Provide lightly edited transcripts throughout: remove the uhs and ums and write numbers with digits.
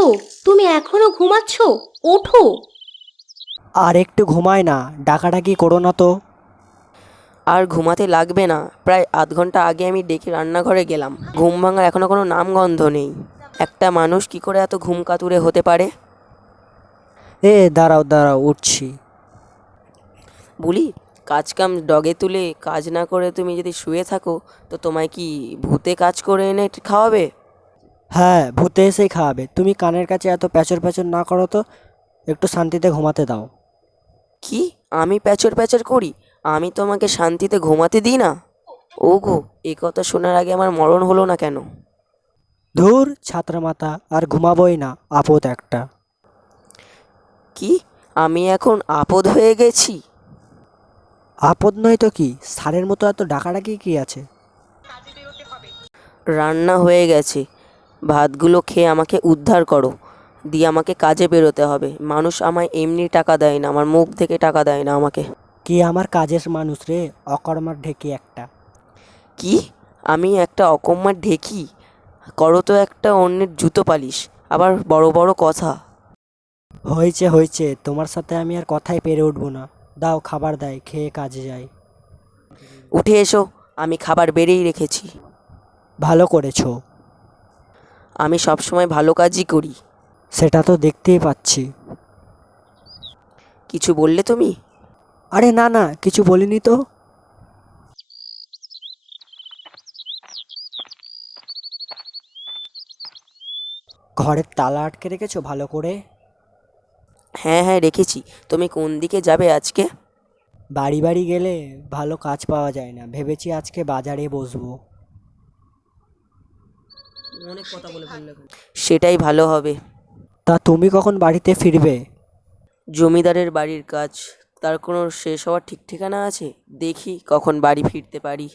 গো, তুমি এখনো ঘুমাচ্ছ? ওঠো। আর একটু ঘুমায় না, ডাকাডাকি করো না তো। আর ঘুমাতে লাগবে না, প্রায় আধ ঘন্টা আগে আমি ডেকে রান্নাঘরে গেলাম। ঘুম ভাঙার এখনো কোনো নামগন্ধ নেই। একটা মানুষ কি করে এত ঘুম কাতুরে হতে পারে? দাঁড়াও দাঁড়াও, উঠছি। বলি, কাজ কাম ডগে তুলে কাজ না করে তুমি যদি শুয়ে থাকো, তো তোমায় কি ভূতে কাজ করে এনে খাওয়াবে? হ্যাঁ, ভূতে এসেই খাওয়াবে। তুমি কানের কাছে এত প্যাচর প্যাচর না করো তো, একটু শান্তিতে ঘুমাতে দাও। কি? আমি প্যাচর প্যাচর করি? আমি তোমাকে শান্তিতে ঘুমাতে দিই না? ওগো, এ কথা শোনার আগে আমার মরণ হলো না কেন? ধুর ছাত্রা মাথা, আর ঘুমাবোই না, আপদ একটা। কি? আমি এখন আপদ হয়ে গেছি? আপদ নয় তো কি, সারের মতো এত ডাকাডাকি কি আছে? রান্না হয়ে গেছে, ভাতগুলো খেয়ে আমাকে উদ্ধার করো, দিয়ে আমাকে কাজে বেরোতে হবে। মানুষ আমায় এমনি টাকা দেয় না, আমার মুখ থেকে টাকা দেয় না আমাকে। কি আমার কাজের মানুষ রে, অকর্মার ঢেকি একটা। কি? আমি একটা অকম্মার ঢেকি? করো তো একটা অন্যের জুতো পালিশ, আবার বড় বড় কথা। হয়েছে হয়েছে, তোমার সাথে আমি আর কথাই পেরে উঠবো না। দাও, খাবার দেয়, খেয়ে কাজে যাই। উঠে এসো, আমি খাবার বেড়েই রেখেছি। ভালো করেছো। আমি সবসময় ভালো কাজই করি। সেটা তো দেখতেই পাচ্ছি। কিছু বললে তুমি? আরে না না, কিছু বলিনি তো। ঘরের তালা আটকে রেখেছো ভালো করে? হ্যাঁ হ্যাঁ, রেখেছি। তুমি কোন দিকে যাবে আজকে? বাড়ি বাড়ি গেলে ভালো কাজ পাওয়া যায় না, ভেবেছি আজকে বাজারে বসবো। অনেক কথা বলে ফেললে। সেটাই ভালো হবে। তা তুমি কখন বাড়িতে ফিরবে? জমিদারের বাড়ির কাজ, তার কোনো শেষ হওয়ার ঠিক ঠিকানা আছে? দেখি কখন বাড়ি ফিরতে পারি।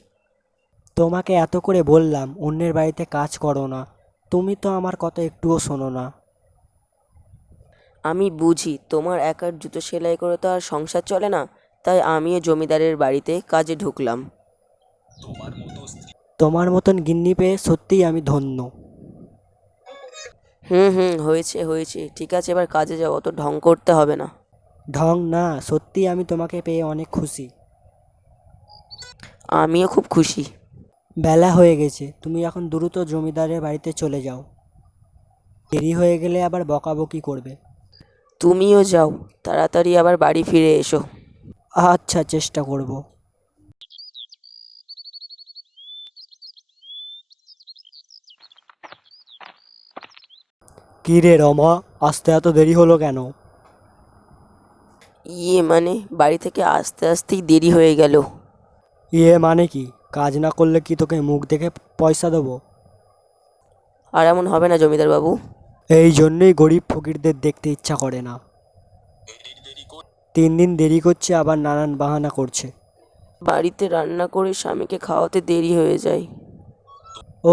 তোমাকে এত করে বললাম অন্যের বাড়িতে কাজ করো না, তুমি তো আমার কথা একটুও শোনো না। আমি বুঝি তোমার একার জুতো সেলাই করে তো আর সংসার চলে না, তাই আমিও জমিদারের বাড়িতে কাজে ঢুকলাম। তোমার মতন গিন্নি পেয়ে সত্যিই আমি ধন্য। হুম হুম, হয়েছে হয়েছে, ঠিক আছে, এবার কাজে যাও, অত ঢং করতে হবে না। ঢং না, সত্যিই আমি তোমাকে পেয়ে অনেক খুশি। আমিও খুব খুশি। বেলা হয়ে গেছে, তুমি এখন দ্রুত জমিদারের বাড়িতে চলে যাও। দেরি হয়ে গেলে আবার বকাবকি করবে। তুমিও যাও, তাড়াতাড়ি আবার বাড়ি ফিরে এসো। আচ্ছা, চেষ্টা করব। কী রে রমা, আসতে এত দেরি হলো কেন? ইয়ে মানে, বাড়ি থেকে আস্তে আস্তেই দেরি হয়ে গেল। মানে কি, কাজ না করলে কি তোকে মুখ দেখে পয়সা দেবো? আর এমন হবে না জমিদার বাবু। এই জন্যই গরিব ফকিরদের দেখতে ইচ্ছা করে না। 3 দিন দেরি করছে, আবার নানান বাহানা করছে। বাড়িতে রান্না করে স্বামীকে খাওয়াতে দেরি হয়ে যায়।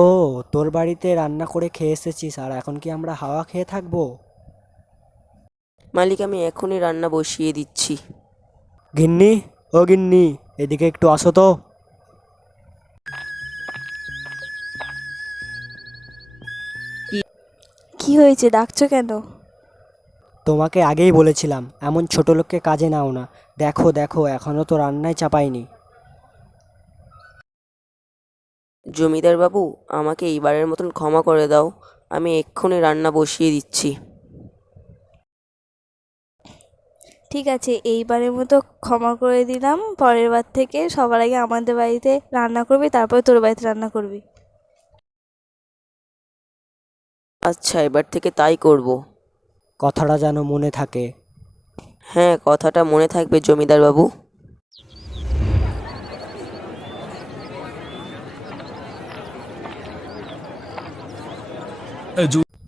ও, তোর বাড়িতে রান্না করে খেয়ে এসেছিস আর এখন কি আমরা হাওয়া খেয়ে থাকবো? মালিক, আমি এখনই রান্না বসিয়ে দিচ্ছি। গিন্নি, ও গিন্নি, এদিকে একটু আসো তো। কি হয়েছে, ডাকছো কেন? তোমাকে আগেই বলেছিলাম এমন ছোট লোককে কাজে নাও না। দেখো দেখো, এখনো তো রান্নায় চাপাইনি। জমিদার বাবু, আমাকে এইবারের মতন ক্ষমা করে দাও, আমি এক্ষুনি রান্না বসিয়ে দিচ্ছি। ঠিক আছে, এইবারের মতো ক্ষমা করে দিলাম। পরের বার থেকে সবার আগে আমাদের বাড়িতে রান্না করবি, তারপরে তোর বাড়িতে রান্না করবি। আচ্ছা, এবার থেকে তাই করব। কথাটা যেন মনে থাকে। হ্যাঁ, কথাটা মনে থাকবে জমিদার বাবু।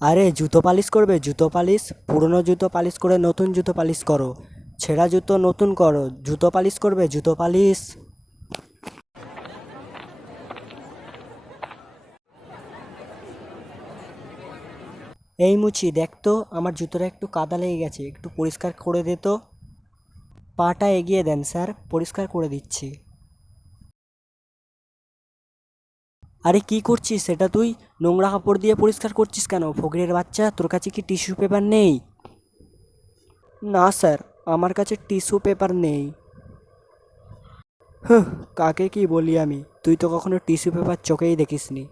আরে জুতো পালিশ করবে? জুতো পালিশ, পুরনো জুতো পালিশ করে নতুন জুতো পালিশ করো। ছেঁড়া জুতো নতুন করো, জুতো পালিশ করবে, জুতো পালিশ। এই মুচি, দেখ তো আমার জুতোটা একটু কাদা লেগে গেছে, একটু পরিষ্কার করে দে তো। পাটা এগিয়ে দেন স্যার, পরিষ্কার করে দিচ্ছি। আরে কি করছিস সেটা তুই? নোংরা কাপড় দিয়ে পরিষ্কার করছিস কেন? ফকিরের বাচ্চা, তোর কাছে কি টিস্যু পেপার নেই? না স্যার, আমার কাছে টিস্যু পেপার নেই। হুঁ, কাকে কি বলি আমি? তুই তো কখনো টিস্যু পেপার চোখেই দেখিসনি।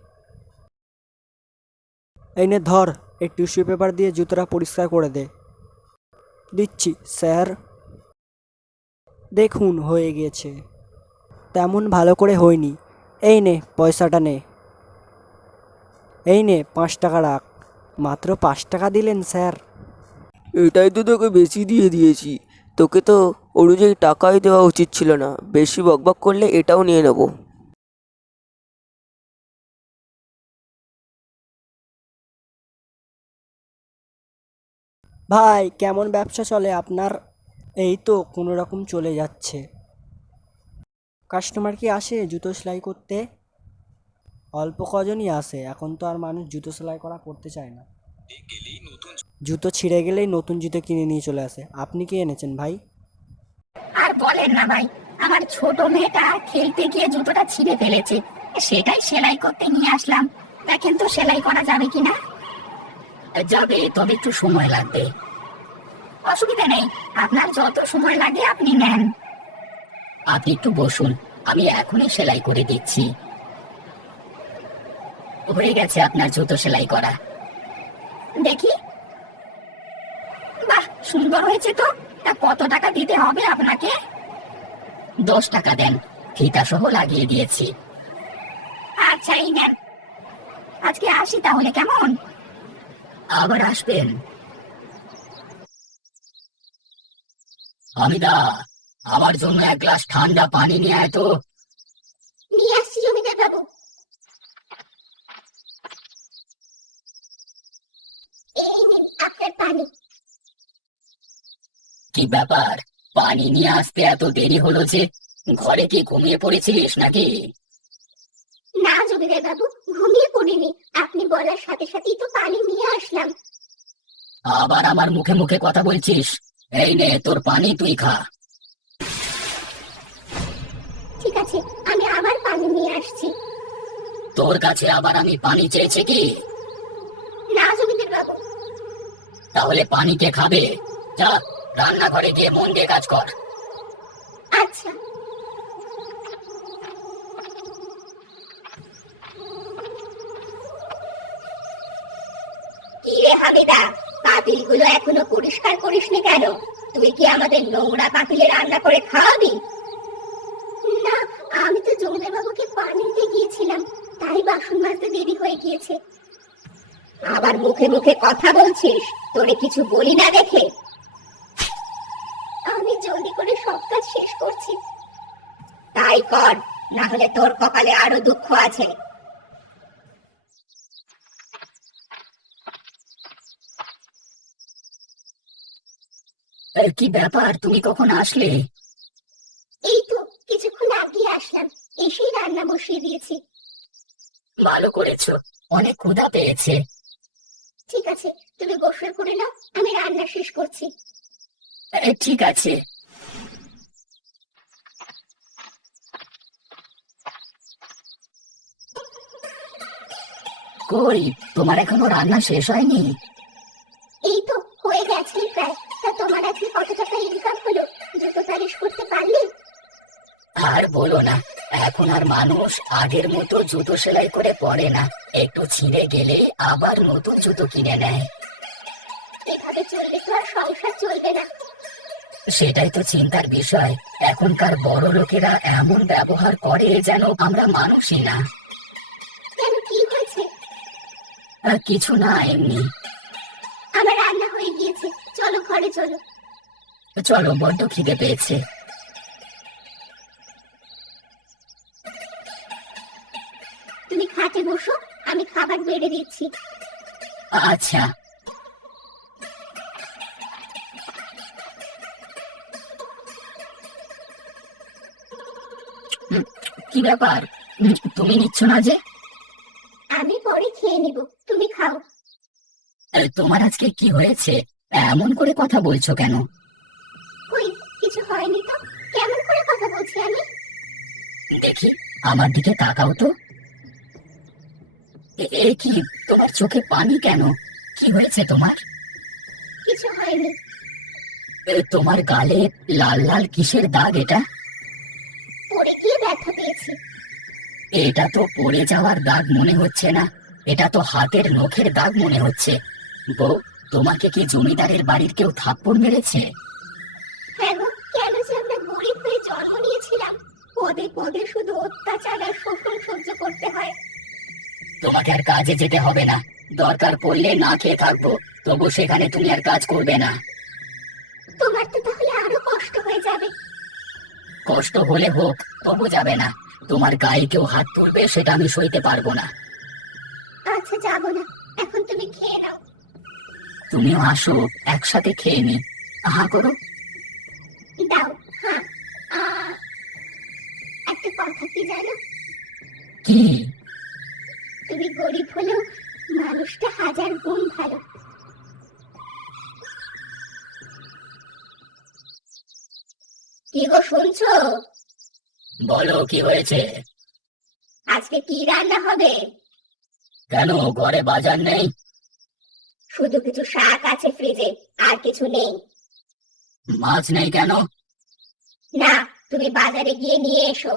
এই নে ধর, এই টিস্যু পেপার দিয়ে জুতোটা পরিষ্কার করে দে। দিচ্ছি স্যার। দেখুন হয়ে গিয়েছে। তেমন ভালো করে হয়নি। এই নে পয়সাটা নে। এই নে 5 টাকা রাখ। মাত্র 5 টাকা দিলেন স্যার? এটাই তো তোকে বেশি দিয়ে দিয়েছি। তোকে তো অনুযায়ী টাকাই দেওয়া উচিত ছিল না। বেশি বকবক করলে এটাও নিয়ে নেবো। ভাই কেমন ব্যবসা চলে আপনার? এই তো কোনো রকম চলে যাচ্ছে। কাস্টমার কি আসে জুতো সেলাই করতে? অল্প কজনই আসে, এখন তো আর মানুষ জুতো সেলাই করা করতে চায় না। জুতো ছিঁড়ে গেলেই নতুন জুতো কিনে নিয়ে চলে আসে। আপনি কি এনেছেন ভাই? আর বলেন না ভাই, আমার ছোট মেয়েটা খেলতে গিয়ে জুতোটা ছিঁড়ে ফেলেছে, সেটাই সেলাই করতে নিয়ে আসলাম। দেখেন তো সেলাই করা যাবে কিনা। যাবে, তবে একটু সময় লাগবে। অসুবিধা নেই, আপনার যত সময় লাগে আপনি নেন। আপনি একটু বসুন, আমি এখনই সেলাই করে দিচ্ছি। হয়ে গেছে আপনার জুতো সেলাই করা। দেখি, বাহ, সুন্দর হয়েছে তো। তা কত টাকা দিতে হবে আপনাকে? 10 টাকা দেন, ফিতা সহ লাগিয়ে দিয়েছি। আচ্ছা, এই নেন। আজকে আসি তাহলে, কেমন? আবার আসবেন। হামিদা, আমার জন্য এক গ্লাস ঠান্ডা পানি নিয়ে আয় তো। নিয়ে আসছি জমিদার বাবু। এই নিন আপনার পানি। কি ব্যাপার, পানি নিয়ে আসতে এত দেরি হলো যে? ঘরে কি ঘুমিয়ে পড়েছিলিস নাকি? না জমিদার বাবু, ঘুমিয়ে পড়িনি, আপনি বলার সাথে সাথেই তো পানি নিয়ে আসলাম। আবার আমার মুখে মুখে কথা বলছিস? এই নে তোর পানি, তুই খা। ঠিক আছে, আমি আবার পানি নিয়ে আসছি। তোর কাছে আবার আমি পানি চেয়েছি কি? না জমিদার বাবু। তাহলে পানি কে খাবে? যা, রান্নাঘরে গিয়ে মন দিয়ে কাজ কর। আচ্ছা। কি রে হামিদা, পাতিলগুলো এখনো পরিষ্কার করিসনি কেন? তুই কি আমাদের নোংরা পাতিলে রান্না করে খাওয়াবি? না, আমি তো জমিদার বাবুকে পানি দিতে গিয়েছিলাম, তাই বাসন মাজতে দেরি হয়ে গিয়েছে। আবার মুখে মুখে কথা বলছিস, তোরে কিছু বলি না দেখে। আমি জলদি করে সব কাজ শেষ করছি। তাই কর, না হলে তোর কপালে আরো দুঃখ আছে। কি ব্যাপার, তুমি কখন আসলে? এই তো কিছুক্ষণ আগে আসলাম, এসেই রান্না বসিয়ে দিয়েছি। ভালো করেছো, অনেক ক্ষুধা পেয়েছে। ঠিক আছে, তুমি গোসল করে নাও, আমি রান্না শেষ করছি। ঠিক আছে। কই, তোমার এখনো রান্না শেষ হয়নি? এই তো হয়ে গেছে প্রায়। তা তোমার আজকে কত টাকা ইনকাম হলো? জুতো পালিশ করতে পারলে? আর বলো না, এখন আর মানুষ আগের মতো জুতো সেলাই করে পরে না। একটু ছিঁড়ে গেলে আবার নতুন জুতো কিনে নেয়। এভাবে চললে তো আর সংসার চলবে না। সেটাই তো চিন্তার বিষয়। এখনকার বড় লোকেরা এমন ব্যবহার করে যেন আমরা মানুষই না। কেন, কি হয়েছে? কিছু না, এমনি। আমার রান্না হয়ে গিয়েছে, চলো ঘরে চলো। চলো, বড্ড খিদে পেয়েছে। তুমি খাটে বসো, আমি খাবার বেড়ে দিচ্ছি। আচ্ছা। কি ব্যাপার, তুমি নিচ্ছ না যে? আমি পরে খেয়ে নিব, তুমি খাও। তোমার আজকে কি হয়েছে? এমন করে কথা বলছো কেন? কই, কিছু হয়নি তো। কেমন করে কথা বলছি আমি? দেখি, আমার দিকে তাকাও তো। এ কি, তোমার চোখে পানি কেন? কি হয়েছে তোমার? কিছু হয়নি। তোমার গালে লাল লাল কিসের দাগ এটা? পড়ে গিয়ে ব্যথা পেয়েছি। এটা তো পড়ে যাওয়ার দাগ মনে হচ্ছে না, এটা তো হাতের নখের দাগ মনে হচ্ছে। বউ, তোমাকে কি জমিদারের বাড়ির কেউ থাপ্পড় মেরেছে? হ্যাঁ গো, কেন যে আমরা গরিব হয়ে জন্ম নিয়েছিলাম, পদে পদে শুধু অত্যাচার আর শোষণ সহ্য করতে হয়। তোমাকে আর কাজে যেতে হবে না, দরকার পড়লে না খেয়ে থাকবো, তবু সেখানে তুমি আর কাজ করবে না। তোমার তো তাহলে আরো কষ্ট হয়ে যাবে। কষ্ট হলে হোক, তবু যাবে না। তোমার গায়ে কেউ হাত তুলবে সেটা আমি সইতে পারবো না। আচ্ছা, যাবো না, এখন তুমি খেয়ে নাও। তুমিও আসো, একসাথে খেয়ে নি। আহা করো। দাও। হ্যাঁ, একটা কথা কি জানো? কি? তুমি গরিব হলেও মানুষটা হাজার গুণ ভালো। কি গো, শুনছো? বলো, কি হয়েছে? আজকে কি রান্না হবে? কেন, ঘরে বাজার নেই? শুধু কিছু শাক আছে ফ্রিজে, আর কিছু নেই। মাছ নেই কেন? না, তুমি বাজারে গিয়ে নিয়ে এসো।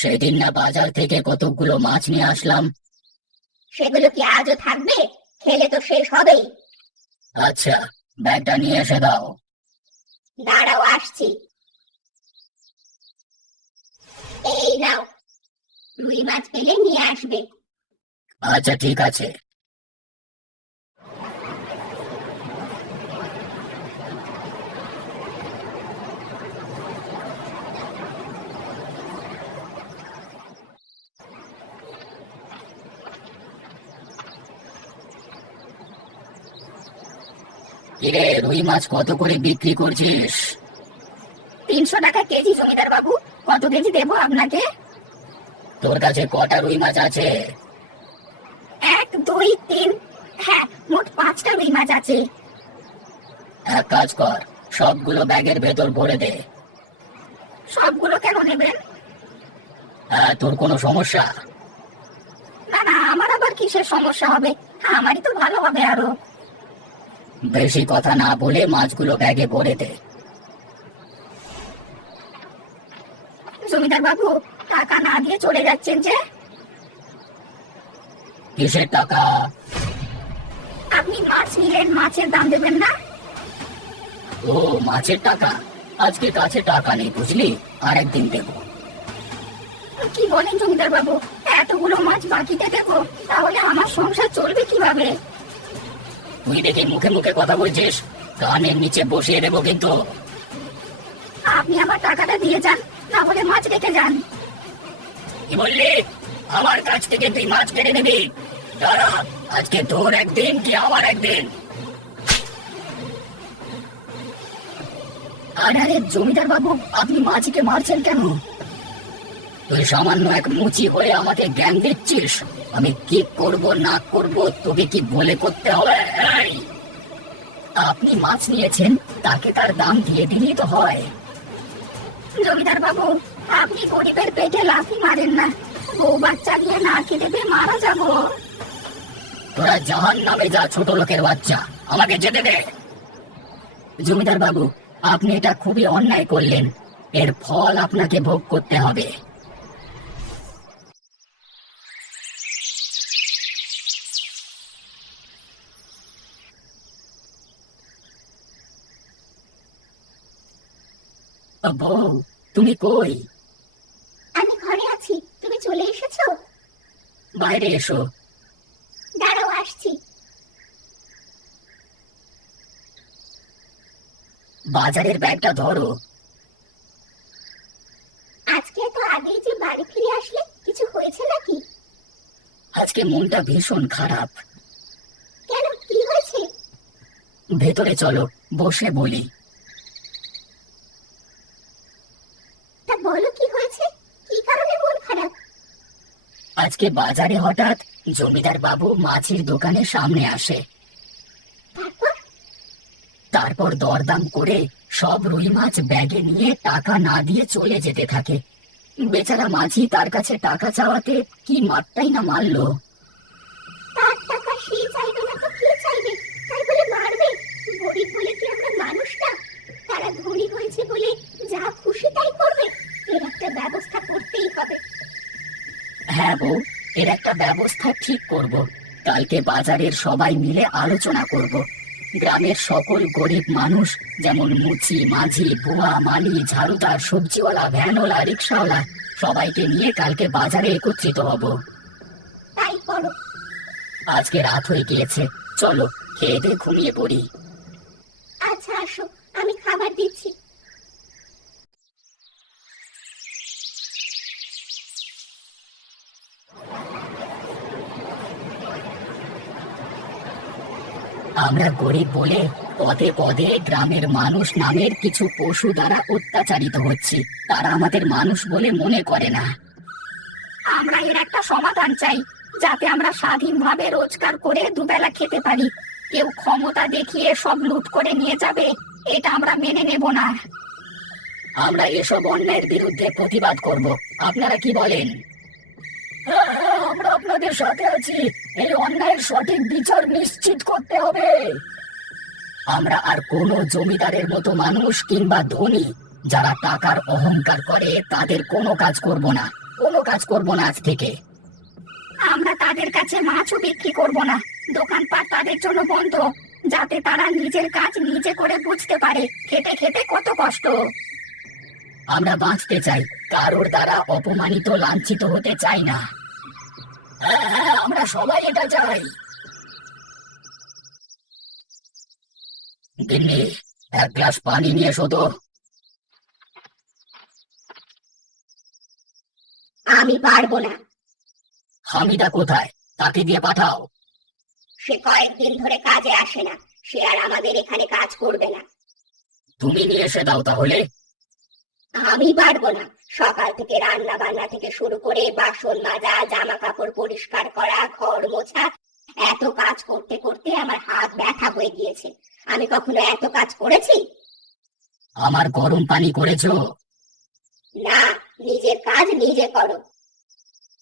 সেদিন না বাজার থেকে কতগুলো মাছ নিয়ে আসলাম। সেগুলো কি আজও থাকবে? খেলে তো শেষ হবেই। আচ্ছা, ব্যাগটা নিয়ে এসে দাও। দাঁড়াও, আসছি। এই নাও, রুই মাছ পেলে নিয়ে আসবে। আচ্ছা, ঠিক আছে। কিরে, রুই মাছ কত করে বিক্রি করছিস? 300 টাকা কেজি জমিদার বাবু। কত কেজি দেবো আপনাকে? তোর কাছে কটা রুই মাছ আছে? 1, 2, 3, হ্যাঁ, মোট 5টা রুই মাছ আছে। এক কাজ কর, সবগুলো ব্যাগের ভেতর ভরে দে। সবগুলো কেন নেবেন? তোর কোনো সমস্যা? না না, আমার আবার কিসের সমস্যা হবে? আমারই তো ভালো হবে আরো। বেশি কথা না বলে মাছগুলো ব্যাগে ভরে দে। জমিদার বাবু, টাকা না দিয়ে চলে যাচ্ছেন যে? কিসের টাকা? আপনি মাছ নিলেন, মাছের দাম দেবেন না? ও, মাছের টাকা? আজকে কাছে টাকা নেই বুঝলি, আরেকদিন দেবো। কি বলেন জমিদার বাবু, এতগুলো মাছ বাকিতে দেবো? তাহলে আমার সংসার চলবে কিভাবে? তুই দেখে মুখে মুখে কথা বলছিস, কানের নিচে বসিয়ে দেবো কিন্তু। আপনি আমার টাকাটা দিয়ে যান, না হলে মাছ রেখে যান। কি বললি? আমার কাছ থেকে তুই মাছ কেড়ে নিবি? দাঁড়া, আজকে তোর একদিন কি আমার একদিন। আরে জমিদার বাবু, আপনি মাঝিকে মারছেন কেন? তুই সামান্য এক মুচি হয়ে আমাকে জ্ঞান দিচ্ছিস? আমি কি করব না করব তোকে কি বলে করতে হবে? আপনি মাছ নিয়েছেন, তাকে তার দাম দিয়ে দিলেই তো হয়। জমিদার বাবু, আপনি গরিবের পেটে লাথি মারেন না, বউ বাচ্চা নিয়ে না খেতে পেয়ে মারা যাব। তোরা জাহান্নামে যা, ছোট লোকের বাচ্চা, আমাকে যেতে দে। জমিদার বাবু, আপনি এটা খুবই অন্যায় করলেন, এর ফল আপনাকে ভোগ করতে হবে। বউ, তুমি কই? আমি ঘরে আছি, তুমি চলে এসেছো? বাইরে এসো। দাঁড়াও, আসছি। বাজারের ব্যাগটা ধরো। আজকে তো আগেই যে বাড়ি ফিরে আসলে, কিছু হয়েছে নাকি? আজকে মনটা ভীষণ খারাপ। কেন, কি হয়েছে? ভেতরে চলো, বসে বলি। তা বলো, কি হয়েছে? কি কারণে মন খারাপ? আজকে বাজারে হঠাৎ জমিদার বাবু মাছের দোকানের সামনে আসে। তারপর দরদাম করে সব রুই মাছ ব্যাগে নিয়ে টাকা না দিয়ে চলে যেতে থাকে। বেচারা মাঝি তার কাছে টাকা চাওয়াতে কি মারটাই না মারলো। গরিব বলে কি আমরা মানুষ না? তারা ধনী হয়েছে বলে যা খুশি তাই করবে? এর একটা ব্যবস্থা করতেই হবে। হ্যাঁ বউ, এর একটা ব্যবস্থা ঠিক করব। কালকে বাজারের সবাই মিলে আলোচনা করব। গ্রামের সকল গরিব মানুষ, যেমন মুচি, মাঝি, বুয়া, মালি, ঝাড়ুদার, সবজিওয়ালা, ভ্যানওয়ালা, রিক্সাওয়ালা, সবাইকে নিয়ে কালকে বাজারে একত্রিত হব। তাই করো। আজকে রাত হয়ে গিয়েছে, চলো খেয়ে দিয়ে ঘুমিয়ে পড়ি। আচ্ছা আসো, আমি খাবার দিচ্ছি। আমরা গরিব বলে পদে পদে গ্রামের মানুষ নামের কিছু পশু দ্বারা অত্যাচারিত হচ্ছি। তারা আমাদের মানুষ বলে মনে করে না। আমরা এর একটা সমাধান চাই, যাতে আমরা স্বাধীনভাবে রোজগার করে দুবেলা খেতে পারি। কেউ ক্ষমতা দেখিয়ে সব লুট করে নিয়ে যাবে, এটা আমরা মেনে নেব না। আমরা এসব অন্যায়ের বিরুদ্ধে প্রতিবাদ করব। আপনারা কি বলেন? আমরা আপনাদের সাথে আছি। এই অন্যায়ের সঠিক বিচার নিশ্চিত করতে হবে। আমরা আর কোনো জমিদারের মতো মানুষ কিংবা ধনী যারা টাকার অহংকার করে তাদের কোনো কাজ করব না, কোনো কাজ করব না আজ থেকে। আমরা তাদের কাছে মাছও বিক্রি করব না, দোকানপাট তাদের জন্য বন্ধ, যাতে তারা নিজের কাজ নিজে করে বুঝতে পারে খেতে খেতে কত কষ্ট। আমরা বাঁচতে চাই, কারোর দ্বারা অপমানিত লাঞ্ছিত হতে চাই না। হ্যাঁ, আমরা সবাই এটা চাই। গিন্নি, এক গ্লাস পানি নিয়ে এসো তো। আমি পারবো না। হামিদা কোথায়? তাকে দিয়ে পাঠাও। সে কয়েকদিন ধরে কাজে আসে না, সে আর আমাদের এখানে কাজ করবে না। তুমি নিয়ে এসে দাও তাহলে। আমি পারবো না। সকাল থেকে রান্না বান্না থেকে শুরু করে বাসন মাজা, জামা কাপড় পরিষ্কার করা, ঘর মোছা, এত কাজ করতে করতে আমার হাত ব্যথা হয়ে গিয়েছে। আমি কখনো এত কাজ করেছি? আমার গরম পানি করেছো? না, নিজের কাজ নিজে করো।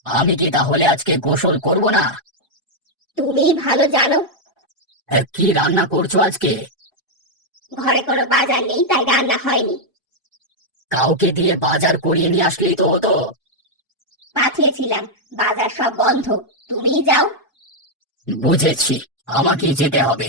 আমি কি তাহলে আজকে গোসল করব না? তুমি ভালো জানো। কি রান্না করছো আজকে? ঘরে কোনো বাজার নেই, তাই রান্না হয়নি। কাউকে দিয়ে বাজার করিয়ে নিয়ে আসলেই তো হতো। পাঠিয়েছিলাম, বাজার সব বন্ধ, তুমি যাও। বুঝেছি, আমাকে যেতে হবে।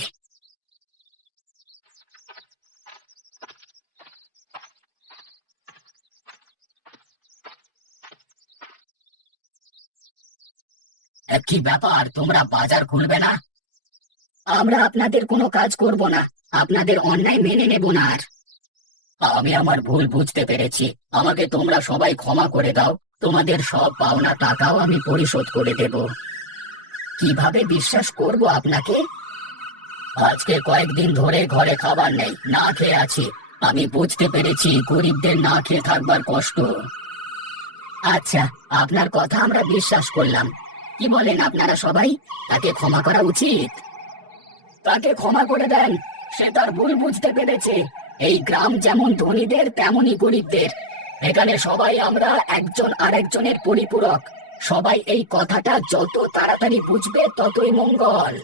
কি ব্যাপার, তোমরা বাজার খুলবে না? আমরা আপনাদের কোনো কাজ করব না, আপনাদের অন্যায় মেনে নেব না। আর আমি আমার ভুল বুঝতে পেরেছি, আমাকে তোমরা সবাই ক্ষমা করে দাও। তোমাদের সব পাওনা টাকাও আমি পরিশোধ করে দেব। কিভাবে বিশ্বাস করব আপনাকে? আজকে কয়েকদিন ধরে ঘরে খাবার নেই, না খেয়ে আছি। আমি বুঝতে পেরেছি গরিবদের না খেয়ে থাকবার কষ্ট। আচ্ছা, আপনার কথা আমরা বিশ্বাস করলাম। কি বলেন আপনারা সবাই? তাকে ক্ষমা করা উচিত। তাকে ক্ষমা করে দেন, সে তার ভুল বুঝতে পেরেছে। এই গ্রাম যেমন ধনীদের তেমনই গরিবদের। এখানে সবাই আমরা একজন আরেকজনের পরিপূরক। সবাই এই কথাটা যত তাড়াতাড়ি বুঝবে ততই মঙ্গল।